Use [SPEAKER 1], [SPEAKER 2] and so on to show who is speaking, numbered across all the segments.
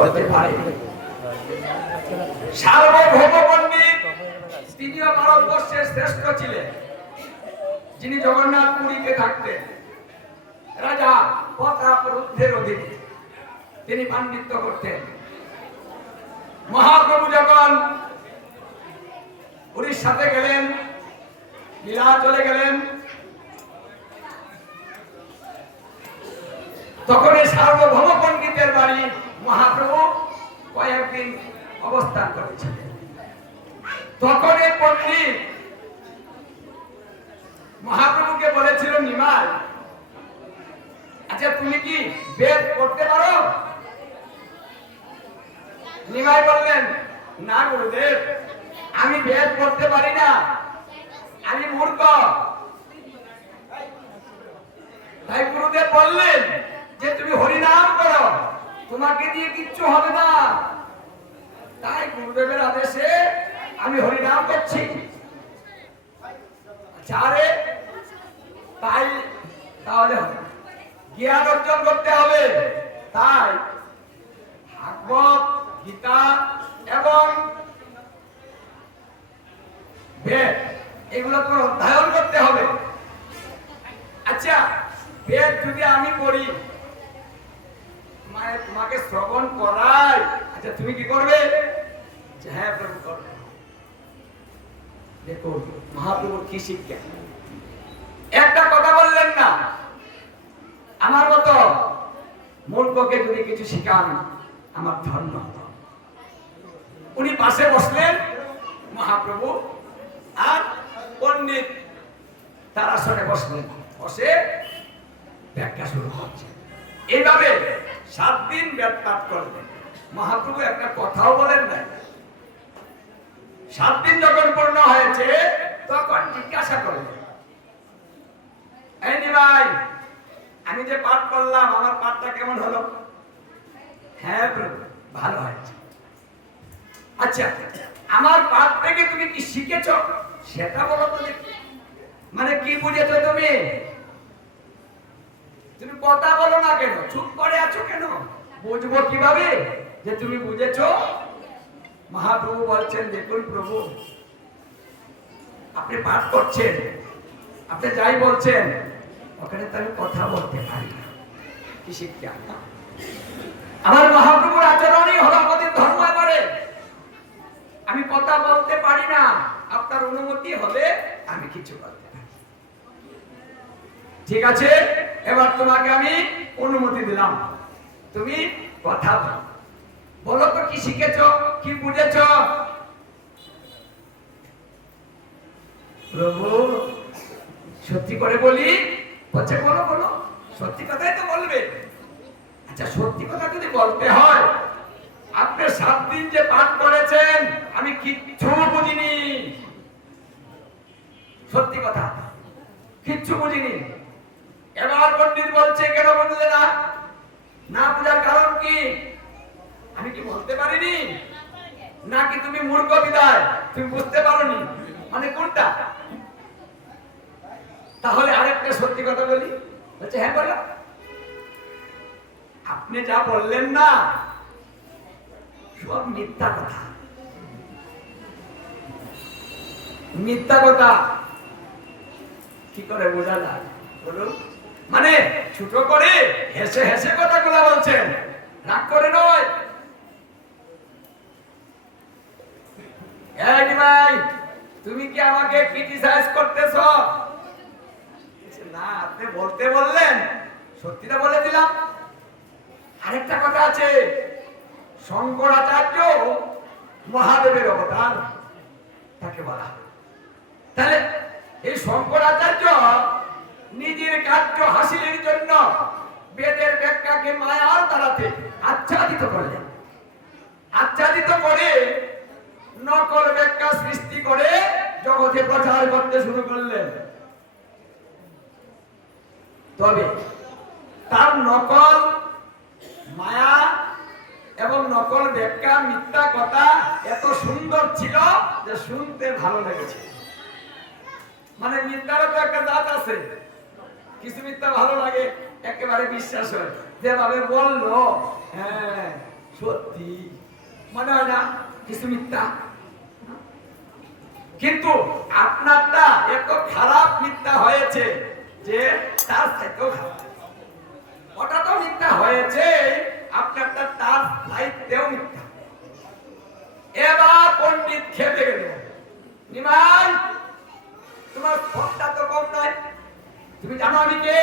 [SPEAKER 1] করতে পারে। সার্বভৌম পণ্ডিত তিনিও ভারতবর্ষের শ্রেষ্ঠ ছিলেন। যিনি জগন্নাথ পুরীতে থাকতেন। রাজা প্রতাপ রুদ্ধের অধীনে তিনি পাণ্ডিত্য করতেন। মহাপ্রভু যখন উড়িষ্যাতে গেলেন, লীলা চলে গেলেন, তখন এই সার্বভৌম পণ্ডিতের বাড়ি মহাপ্রভু কয়েকদিন অবস্থান করেছিলেন। তখন এই পণ্ডিত মহাপ্রভুকে বলেছিল নিমাই আচ্ছা তুমি কি বেদ করতে পারো? নিমাই বললেন, না গুরুদেব, আমি বেদ করতে পারি না, আমি মূর্খ। তাই গুরুদেব বললেন যে তুমি হরিনাম করো। তোমাকে দিয়ে কিচ্ছু হবে না। তাই গুরুদেবের আদেশে আমি হরিনাম করছি। আচ্ছা তাই তাহলে জ্ঞান অর্জন করতে হবে। তাই ভাগবত, গীতা এবং বেদ, এগুলো তোমার অধ্যয়ন করতে হবে। আচ্ছা বেদ যদি আমি পড়ি মানে তোমাকে শ্রবণ করাই। আচ্ছা তুমি কি করবে? হ্যাঁ প্রভু করবে মহাপ্রভুর কি শিক্ষা? একটা কথা বললেন না। আমার মতো মূর্খকে যদি কিছু শিখান, আমার ধর্ম উনি পাশে বসলেন, মহাপ্রভু, আর পণ্ডিত তার আসনে বসলেন। বসে ব্যাখ্যা শুরু হচ্ছে এইভাবে সাত দিন ব্যাপার করলেন। মহাপ্রভু একটা কথাও বলেন নাই। সাত দিন যখন পূর্ণ হয়েছে, তখন জিজ্ঞাসা করলেন নিমাই, আমি যে পাঠ করলাম, আমার পাঠটা কেমন হলো? হ্যাঁ প্রভু, ভালো হয়েছে। আচ্ছা আমার পাঠ থেকে তুমি কি শিখেছ? সেটা বলো তো মানে কি বুঝেছ তুমি? তুমি কথা বলো না কেন? চুপ করে আছো কেন? বুঝব কীভাবে? যে তুমি বুঝেছ? মহাপ্রভু বলছেন, দেখুন প্রভু, আপনি পাঠ করছেন, আপনি যাই বলছেন, ওখানে তো আমি কথা বলতে পারি না। কি শিক্ষা আমার মহাপ্রভুর আচরণই হলো আমাদের ধর্ম এবারে। আমি কথা বলতে পারি না, আপনার অনুমতি হলে আমি কিছু বলতে পারি। ঠিক আছে? এবার তোমাকে আমি অনুমতি দিলাম। তুমি কথা বলো। তো, কি শিখেছ, কি বুঝেছ? প্রভু, সত্যি করে বলি, বলছে, বলো বলো। সত্যি কথাই তো বলবে। আচ্ছা সত্যি কথা যদি বলতে হয়, আপনি সাত দিন যে পাঠ করেছেন, আমি কিচ্ছু বুঝিনি। সত্যি কথা। কিচ্ছু বুঝিনি। এবার পণ্ডিত বলছে? কেন বুঝলে না? না বুঝার কারণ কি? আমি কি বলতে পারিনি? নাকি তুমি মূর্খ বিদায়? তুমি বুঝতে পারোনি? মানে কোনটা? তাহলে আরেকটা সত্যি কথা বলি। বলছে হ্যাঁ বলো। আপনি যা বললেন না, সব মিথ্যা কথা। মিথ্যা কথা। কি করে বোঝা যায়? বলুন। মানে ছোট করে হেসে হেসে কথাগুলো বলছেন। রাগ করে নয়। ভাই, তুমি কি আমাকে ক্রিটিসাইজ করতেছ? না, আপনি বলতে বললেন। সত্যিটা বলে দিলাম। আরেকটা কথা আছে। শঙ্করাচার্য মহাদেবের অবতার, তাকে বলা তাহলে এই শঙ্করাচার্য নিজের কার্য হাসিলের জন্য বেদের ব্যাখ্যাকে মায়ার দ্বারাতে আচ্ছাদিত করলেন আচ্ছাদিত করে নকল ব্যাখ্যা সৃষ্টি করে জগতে প্রচার করতে শুরু করলেন। তবে তার নকল মায়া এবং নকল ব্যাখ্যা, মিথ্যা কথা এত সুন্দর ছিল যে শুনতে ভালো লেগেছে। মানে মিথ্যারও তো একটা দাঁত আছে। কিছু মিথ্যা ভালো লাগে, একেবারে বিশ্বাস হয়। যেভাবে বলল হ্যাঁ সত্যি। মনে হয় না কিছু মিথ্যা? কিন্তু আপনারটা এত খারাপ মিথ্যা হয়েছে যে তার থেকেও খারাপ। ওটা তো মিথ্যা হয়েছে, আপনারটা তার সাহিত্যেও মিথ্যা। এবার পণ্ডিত খেপে গেল। নিমাই, তোমার সবটা তো কম নয়। তুমি জানো আমি কে?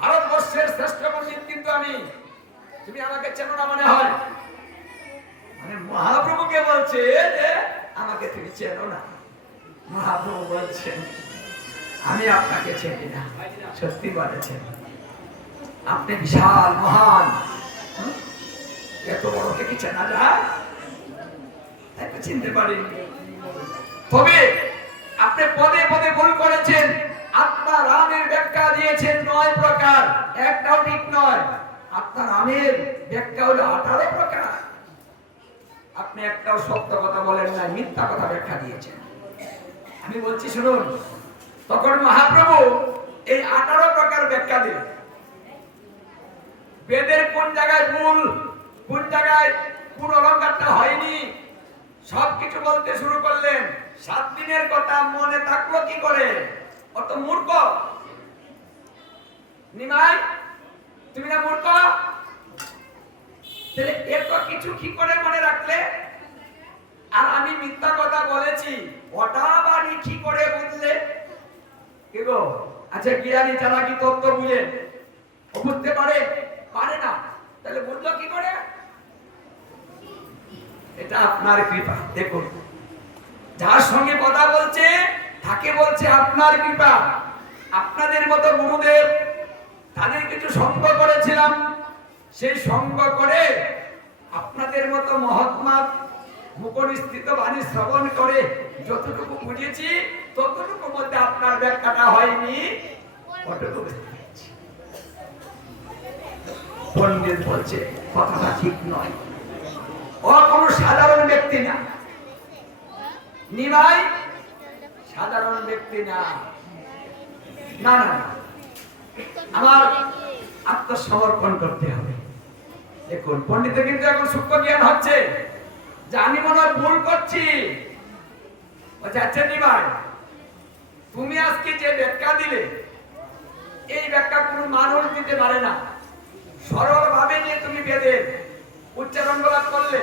[SPEAKER 1] ভারতবর্ষের শ্রেষ্ঠ পণ্ডিত কিন্তু আমি। তুমি আমাকে চেনো না মনে হয়? মানে মহাপ্রভুকে বলছে যে, আমাকে তুমি চেনো না? মহাপ্রভু বলছেন, আমি আপনাকে চিনি না। সত্যি বলেছেন আপনি বিশাল, মহান? এত বড়কে কি চেনা যায়? চিনতে পারিনি। তবে আপনি পদে পদে ভুল করেছেন। আপনার রামের ব্যাখ্যা দিয়েছেন, নয় প্রকার। একটাও ঠিক নয়। আপনার রামের ব্যাখ্যা হলো আঠারো প্রকার। আপনি একটাও সত্য কথা বলেন না মিথ্যা কথা ব্যাখ্যা দিয়েছেন। আমি বলছি, শুনুন, তখন মহাপ্রভু এই আঠারো প্রকার ব্যাখ্যা দিলেন। বেদের কোন জায়গায় ভুল, কোন জায়গায় কোন অলঙ্কারটা হয়নি, সবকিছু বলতে শুরু করলেন। সাত দিনের কথা মনে থাকল কি করে? অত মূর্খ। নিমাই, তুমি না মূর্খ? তাহলে এত কিছু কি করে মনে রাখলে? আর আমি মিথ্যা কথা বলেছি ওটা আবার কি করে বুঝলে? কি গো? আচ্ছা জ্ঞানী যারা কি তত্ত্ব বুঝে। বুঝতে পারে? পারে না। তাহলে বুঝলো কি করে? এটা আপনার কৃপা। দেখুন যার সঙ্গে কথা বলছে, তাকে বলছে আপনার কৃপা। আপনাদের মতো গুরুদেব, তাদের কিছু সঙ্গ করেছিলাম। সেই সঙ্গ করে আপনাদের মতো মহাত্মা মুখনিস্থিত বাণী শ্রবণ করে যতটুকু বুঝেছি ততটুকু মধ্যে আপনার ব্যাখ্যাটা হয়নি। পণ্ডিত বলছে, কথাটা ঠিক নয়। ও কোনো সাধারণ ব্যক্তি না। নিমাই সাধারণ ব্যক্তি না। না না। আমার আত্মসমর্পণ করতে হবে। দেখুন, পণ্ডিতের কিন্তু এখন সূক্ষ্ম জ্ঞান হচ্ছে। যে মনে ভুল করছি। আচ্ছা নিমাই তুমি আজকে যে ব্যাখ্যা দিলে, এই ব্যাখ্যা কোনো মানুষ দিতে পারে না। সরল ভাবে যে তুমি বেদের উচ্চারণ করলে,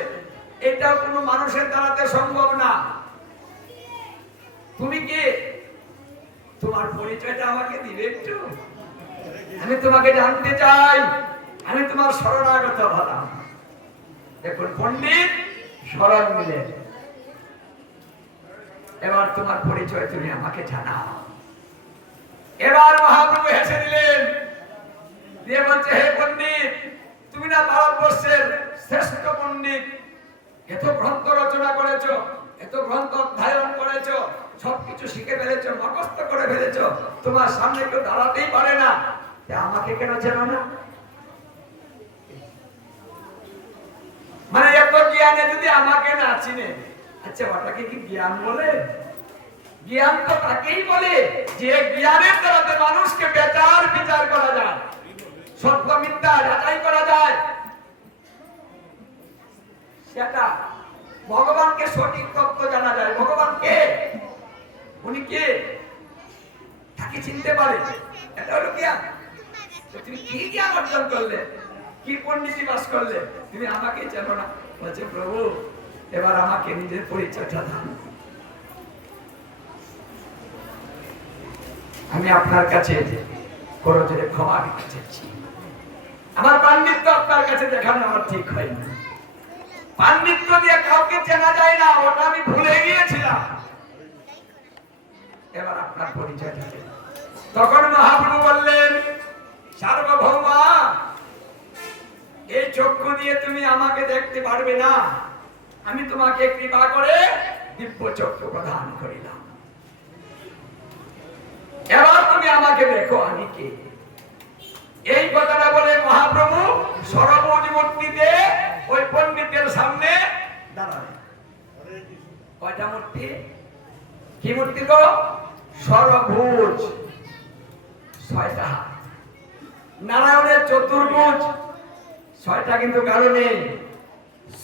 [SPEAKER 1] এটাও কোনো মানুষের দ্বারাতে সম্ভব না। তুমি কে? তোমার পরিচয়টা আমাকে দিবে একটু। আমি তোমাকে জানতে চাই। আমি তোমার শরণাগত হলাম। দেখুন, পণ্ডিত শরণ মিলে এবার তোমার পরিচয় তুমি আমাকে জানাও। এবার মহাপ্রভু হেসে দিলেন, দিয়ে বলছে, হে পণ্ডিত, তুমি না ভারতবর্ষের শ্রেষ্ঠ পণ্ডিত। এত গ্রন্থ রচনা করেছ এত গ্রন্থ অধ্যয়ন করেছ সবকিছু শিখে ফেলেছো, মুখস্থ করে ফেলেছো, তোমার সামনে কেউ দাঁড়াতেই পারে না। আমাকে কেন চেনো না? মানে এত জ্ঞানে যদি আমাকে না চিনে আচ্ছা ওটাকে কি জ্ঞান বলে? জ্ঞান তো তাকেই বলে যে জ্ঞানের দ্বারাতে মানুষকে বেচার বিচার করা যায়, সত্য মিথ্যা যাচাই করা যায়। সেটা ভগবানকে সঠিক তত্ত্ব জানা যায়। ভগবান কে? উনি কে? তাকে চিনতে পারে। এটা হলো তুমি কি জ্ঞান অর্জন করলে? কি পণ্ডিতি বাস করলে? তুমি আমাকে চেনো না। বলছে, প্রভু, এবার আমাকে নিজের আমি আপনার কাছে করজোরে ক্ষমা ভিক্ষা চাইছি। আমার পাণ্ডিত্য আপনার কাছে দেখানো আমার ঠিক হয়নি। পাণ্ডিত্য দিয়ে কাউকে চেনা যায় না, ওটা আমি ভুলে গিয়েছিলাম। এবার আপনার পরিচয় থাকে। তখন মহাপ্রভু বললেন সার্বভৌমা এই চক্ষু দিয়ে তুমি আমাকে দেখতে পারবে না। আমি তোমাকে কৃপা করে দিব্য চক্ষু প্রদান করিলাম। এবার তুমি আমাকে দেখো আমি কে। এই কথাটা বলে মহাপ্রভু সরবুজ মূর্তিতে ওই পণ্ডিতের সামনে দাঁড়াবে কয়টা মূর্তি? কি মূর্তি গো? সরভুজ। ছয়টা। নারায়ণের চতুর্ভুজ। ছয়টা কিন্তু কারও নেই।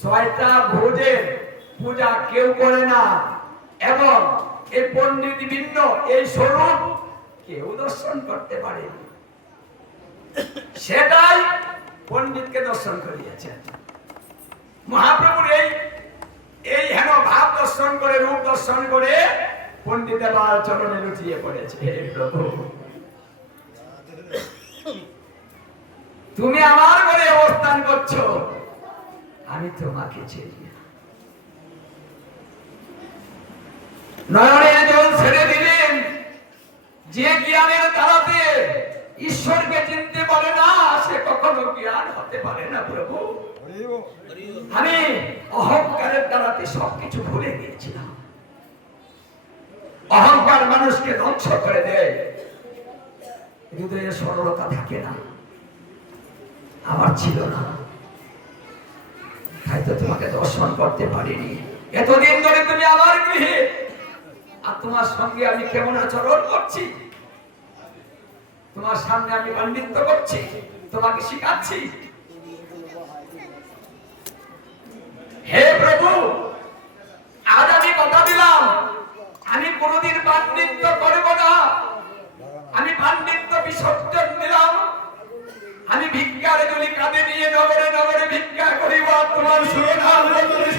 [SPEAKER 1] ছয়টা ভোজের পূজা কেউ করে না। এবং এই পণ্ডিত ভিন্ন এই স্বরূপ কেউ দর্শন করতে পারে সেটাই পণ্ডিতকে দর্শন করিয়েছেন। মহাপ্রভুর এই এই হেন ভাব দর্শন করে, রূপ দর্শন করে পণ্ডিত আবার চরণে লুটিয়ে পড়েছে প্রভু। তুমি আমার ঘরে অবস্থান করছ, আমি তোমাকে না। নয়নের জল ছেড়ে দিলেন, যে জ্ঞানের তারাতে ঈশ্বরকে চিনতে পারে না, সে কখনো জ্ঞান হতে পারে না, প্রভু। আমি অহংকারের দ্বারাতে সবকিছু ভুলে গিয়েছিলাম। অহংকার মানুষকে ধ্বংস করে দেয়। হৃদয়ে সরলতা থাকে না। আমার ছিল না। তাই তো তোমাকে দর্শন করতে পারিনি। এতদিন ধরে তুমি আমার গৃহে। আর তোমার সঙ্গে আমি কেমন আচরণ করছি? তোমার সামনে আমি পাণ্ডিত্য করছি। তোমাকে শিখাচ্ছি। হে প্রভু আজ আমি কথা দিলাম আমি কোনোদিন পাণ্ডিত্য করব না। আমি পাণ্ডিত্য বিসর্জন দিলাম। আমি ভিক্ষার যদি কাঁধে নিয়ে নগরে নগরে ভিক্ষা করিব। তোমার সুরনাম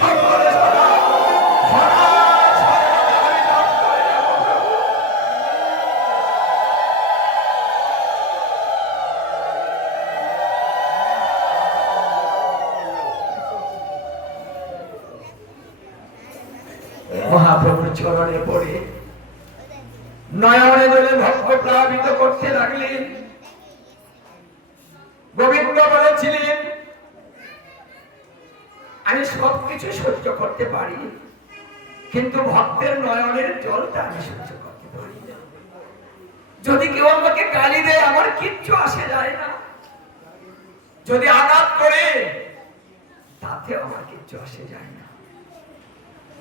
[SPEAKER 1] সকলে মহাপ্রভুর চরণে পড়ে। নয়নে জলে ভক্ত প্লাবিত করতে লাগলেন। গোবিন্দ বলেছিলেন, আমি সবকিছু সহ্য করতে পারি, কিন্তু ভক্তের নয়নের জলটা আমি সহ্য করতে পারি না। যদি কেউ আমাকে গালি দেয়, আমার কিচ্ছু আসে যায় না। যদি আঘাত করে, তাতে আমার কিচ্ছু আসে যায় না।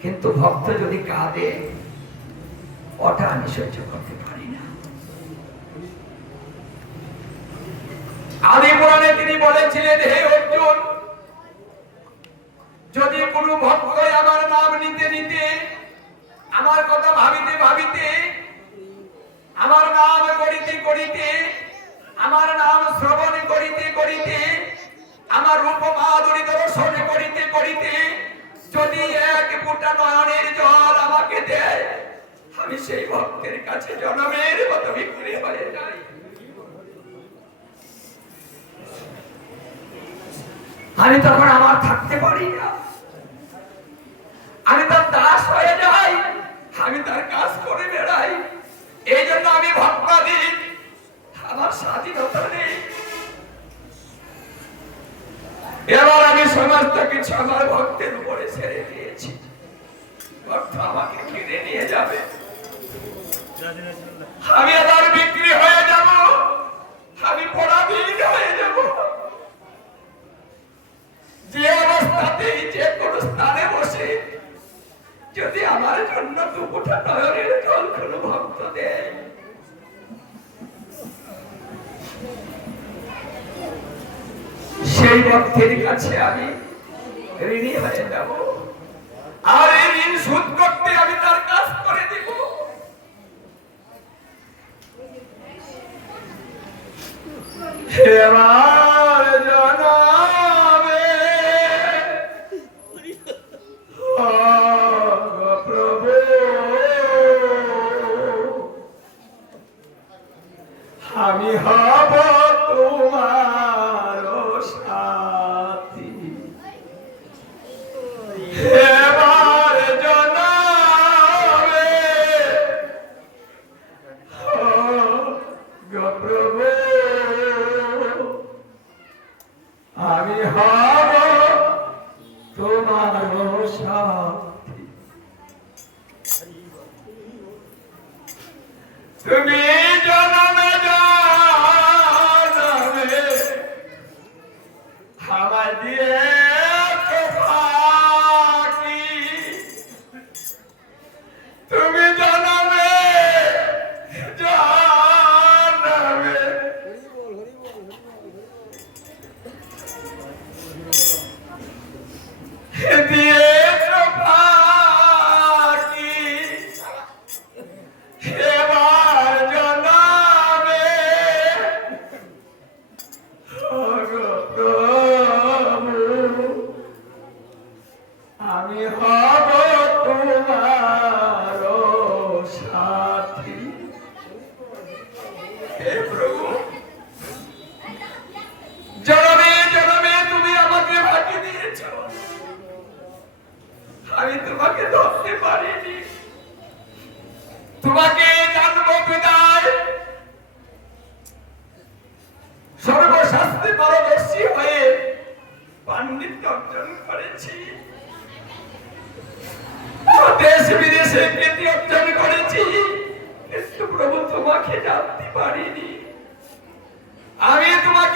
[SPEAKER 1] কিন্তু ভক্ত যদি কাঁদে, ওটা আমি সহ্য করতে পারি না। আদি পুরাণে তিনি বলেছিলেন, হে অর্জুন, যদি কোন আমি সমস্ত কিছু ভক্তের উপরে ছেড়ে দিয়েছি। আমাকে কিনে নিয়ে যাবে। আমি বিক্রি হয়ে যাব। আমি পরাধীন হয়ে যাব। যে অবস্থাতেই যে কোনো স্থানে বসে যদি আমার জন্য দুপুটা নয়নের জল কোনো ভক্ত দেয়। সেই ভক্তের কাছে আমি ঋণী হয়ে যাব আর এই ঋণ শোধ তুমি আমি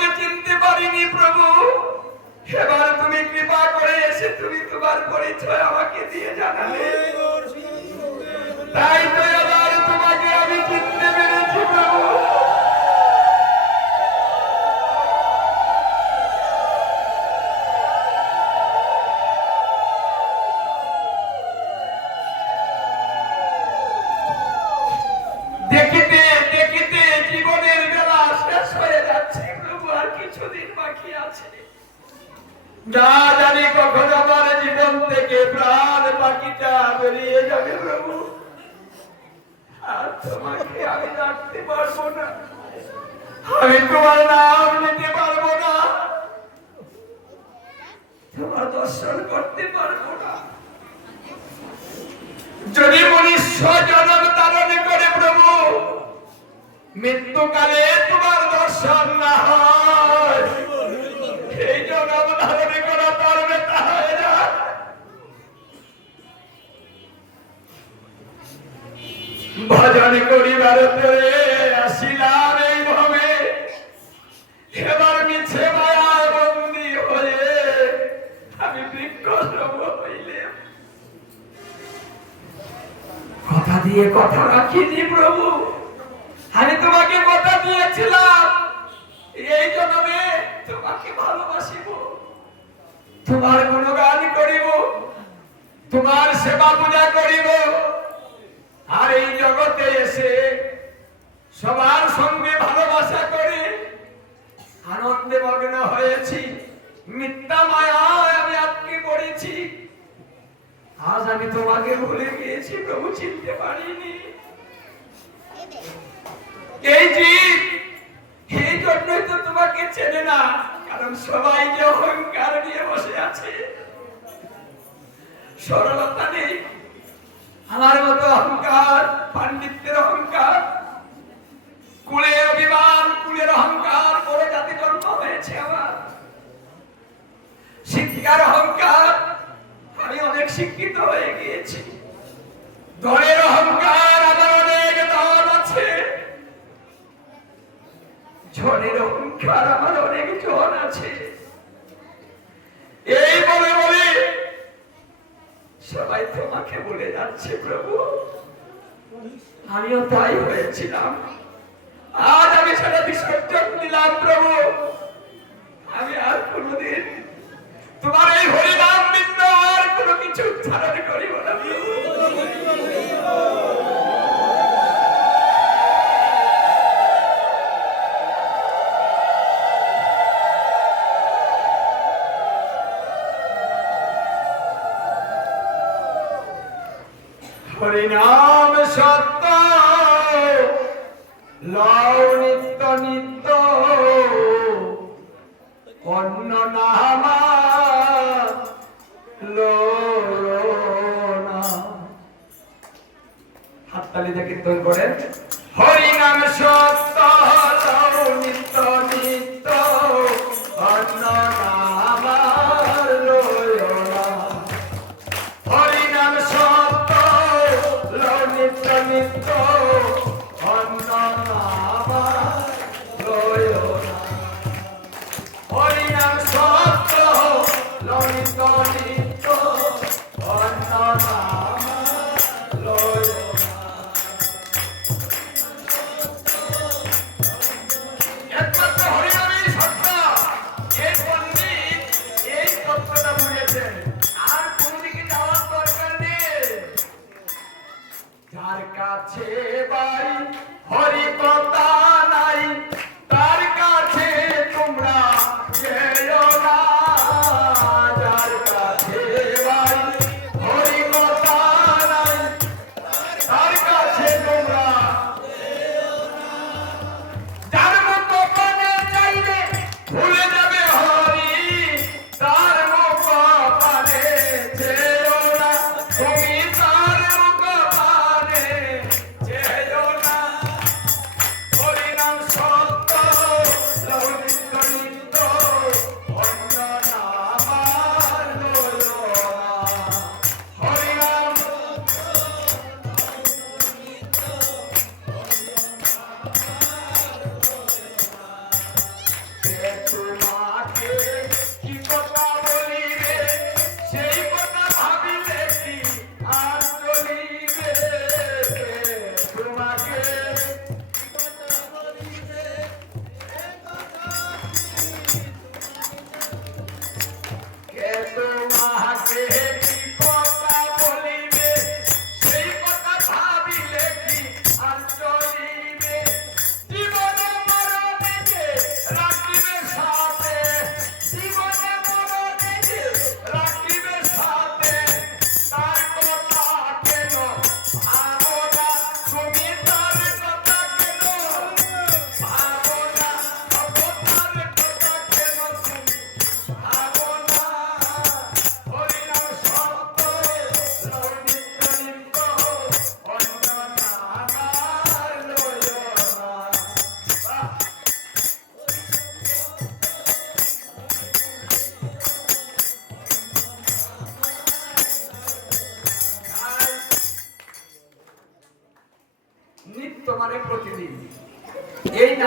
[SPEAKER 1] তোমাকে চিনতে পারিনি প্রভু। সেবার তুমি কৃপা করে এসে তুমি তোমার পরিচয় আমাকে দিয়ে জানালে। তাই তো থেকে প্রাণ পাখিটা বেরিয়ে যাবে প্রভু। আর তোমাকে আমি রাখতে পারব না। আমি তোমার নাম নিতে পারব না। তোমার দর্শন করতে পারব না। যদি মনুষ্য জন্ম ধারণ করে প্রভু, মৃত্যুকালে তোমার দর্শন না হয়। এই জন্ম ভজন করিবার আসিলাম এই ভাবে। এবার মিছে বন্দি হয়ে আমি হইলে কথা দিয়ে কথা রাখিনি প্রভু। আমি তোমাকে কথা দিয়েছিলাম। এই জন্মে তোমাকে ভালোবাসিব। তোমার গুণগান করিব। তোমার সেবা পূজা করিব। আর এই জগতে এসে সবার সঙ্গে ভালোবাসা করে আনন্দে মগ্ন হয়েছি। মিথ্যা মায়ায় আমি আটকে পড়েছি। আজ আমি তোমাকে ভুলে গিয়েছি, প্রভু চিনতে পারিনি। এই জীব, এই জন্যই তো তোমাকে চেনে না, কারণ সবাই যে অহংকার নিয়ে বসে আছে। সরলতা নেই। আমার মতো যার কাছে বাড়ি হরি কথা নাই।